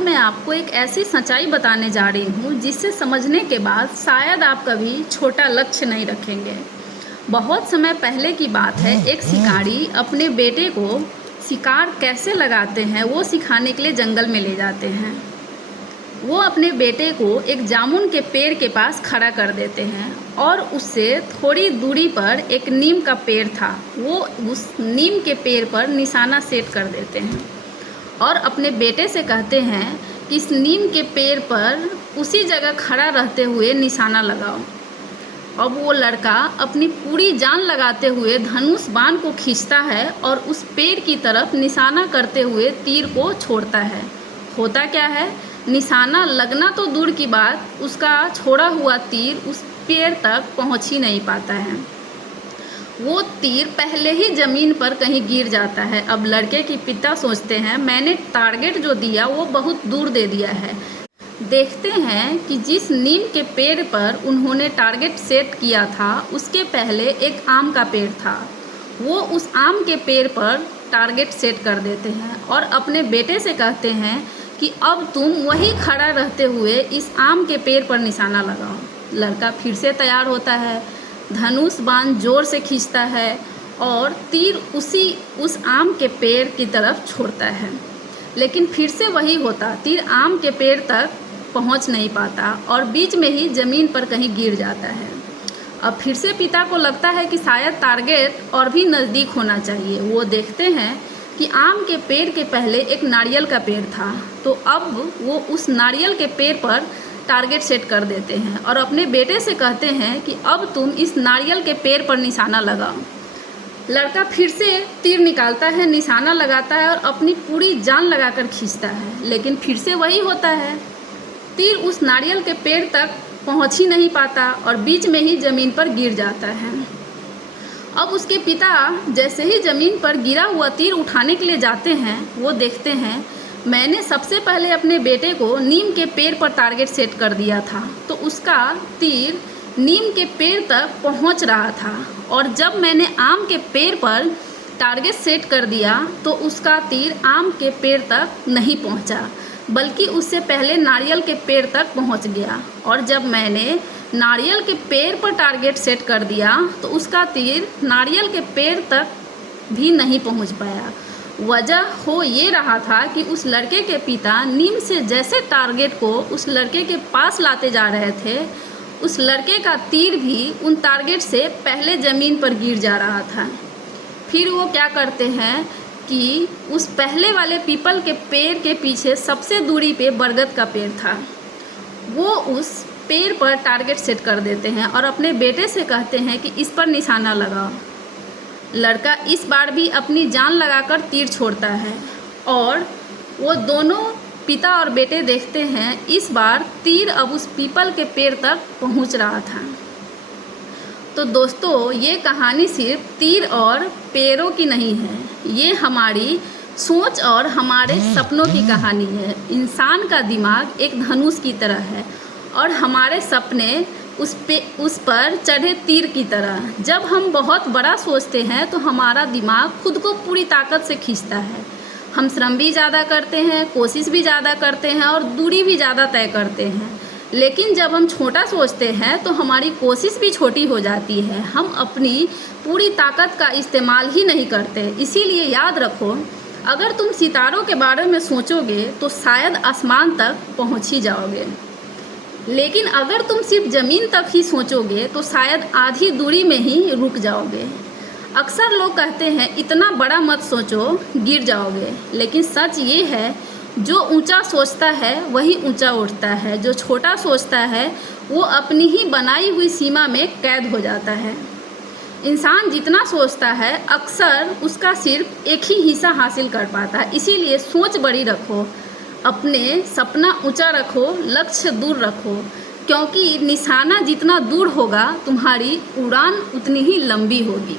मैं आपको एक ऐसी सच्चाई बताने जा रही हूँ जिसे समझने के बाद शायद आप कभी छोटा लक्ष्य नहीं रखेंगे। बहुत समय पहले की बात है, एक शिकारी अपने बेटे को शिकार कैसे लगाते हैं वो सिखाने के लिए जंगल में ले जाते हैं। वो अपने बेटे को एक जामुन के पेड़ के पास खड़ा कर देते हैं और उससे थोड़ी दूरी पर एक नीम का पेड़ था। वो उस नीम के पेड़ पर निशाना सेट कर देते हैं और अपने बेटे से कहते हैं कि इस नीम के पेड़ पर उसी जगह खड़ा रहते हुए निशाना लगाओ। अब वो लड़का अपनी पूरी जान लगाते हुए धनुष बाण को खींचता है और उस पेड़ की तरफ निशाना करते हुए तीर को छोड़ता है। होता क्या है, निशाना लगना तो दूर की बात, उसका छोड़ा हुआ तीर उस पेड़ तक पहुंच ही नहीं पाता है। वो तीर पहले ही ज़मीन पर कहीं गिर जाता है। अब लड़के के पिता सोचते हैं मैंने टारगेट जो दिया वो बहुत दूर दे दिया है। देखते हैं कि जिस नीम के पेड़ पर उन्होंने टारगेट सेट किया था उसके पहले एक आम का पेड़ था। वो उस आम के पेड़ पर टारगेट सेट कर देते हैं और अपने बेटे से कहते हैं कि अब तुम वहीं खड़ा रहते हुए इस आम के पेड़ पर निशाना लगाओ। लड़का फिर से तैयार होता है, धनुष बाण जोर से खींचता है और तीर उस आम के पेड़ की तरफ छोड़ता है, लेकिन फिर से वही होता, तीर आम के पेड़ तक पहुंच नहीं पाता और बीच में ही ज़मीन पर कहीं गिर जाता है। अब फिर से पिता को लगता है कि शायद टारगेट और भी नज़दीक होना चाहिए। वो देखते हैं कि आम के पेड़ के पहले एक नारियल का पेड़ था, तो अब वो उस नारियल के पेड़ पर टारगेट सेट कर देते हैं और अपने बेटे से कहते हैं कि अब तुम इस नारियल के पेड़ पर निशाना लगाओ। लड़का फिर से तीर निकालता है, निशाना लगाता है और अपनी पूरी जान लगाकर खींचता है, लेकिन फिर से वही होता है, तीर उस नारियल के पेड़ तक पहुंच ही नहीं पाता और बीच में ही ज़मीन पर गिर जाता है। अब उसके पिता जैसे ही ज़मीन पर गिरा हुआ तीर उठाने के लिए जाते हैं, वो देखते हैं मैंने सबसे पहले अपने बेटे को नीम के पेड़ पर टारगेट सेट कर दिया था, तो उसका तीर नीम के पेड़ तक पहुंच रहा था और जब मैंने आम के पेड़ पर टारगेट सेट कर दिया तो उसका तीर आम के पेड़ तक नहीं पहुंचा, बल्कि उससे पहले नारियल के पेड़ तक पहुंच गया और जब मैंने नारियल के पेड़ पर टारगेट सेट कर दिया तो उसका तीर नारियल के पेड़ तक भी नहीं पहुंच पाया। वजह हो ये रहा था कि उस लड़के के पिता नीम से जैसे टारगेट को उस लड़के के पास लाते जा रहे थे, उस लड़के का तीर भी उन टारगेट से पहले ज़मीन पर गिर जा रहा था। फिर वो क्या करते हैं कि उस पहले वाले पीपल के पेड़ के पीछे सबसे दूरी पे बरगद का पेड़ था, वो उस पेड़ पर टारगेट सेट कर देते हैं और अपने बेटे से कहते हैं कि इस पर निशाना लगाओ। लड़का इस बार भी अपनी जान लगाकर तीर छोड़ता है और वो दोनों पिता और बेटे देखते हैं इस बार तीर अब उस पीपल के पेड़ तक पहुंच रहा था। तो दोस्तों, ये कहानी सिर्फ तीर और पेड़ों की नहीं है, ये हमारी सोच और हमारे सपनों की कहानी है। इंसान का दिमाग एक धनुष की तरह है और हमारे सपने उस पर चढ़े तीर की तरह। जब हम बहुत बड़ा सोचते हैं तो हमारा दिमाग खुद को पूरी ताकत से खींचता है। हम श्रम भी ज़्यादा करते हैं, कोशिश भी ज़्यादा करते हैं और दूरी भी ज़्यादा तय करते हैं, लेकिन जब हम छोटा सोचते हैं तो हमारी कोशिश भी छोटी हो जाती है। हम अपनी पूरी ताकत का इस्तेमाल ही नहीं करते। इसीलिए याद रखो, अगर तुम सितारों के बारे में सोचोगे तो शायद आसमान तक पहुँच ही जाओगे, लेकिन अगर तुम सिर्फ ज़मीन तक ही सोचोगे तो शायद आधी दूरी में ही रुक जाओगे। अक्सर लोग कहते हैं इतना बड़ा मत सोचो, गिर जाओगे, लेकिन सच ये है जो ऊंचा सोचता है वही ऊंचा उठता है, जो छोटा सोचता है वो अपनी ही बनाई हुई सीमा में कैद हो जाता है। इंसान जितना सोचता है अक्सर उसका सिर्फ एक ही हिस्सा हासिल कर पाता है। इसीलिए सोच बड़ी रखो, अपने सपना ऊंचा रखो, लक्ष्य दूर रखो, क्योंकि निशाना जितना दूर होगा तुम्हारी उड़ान उतनी ही लंबी होगी।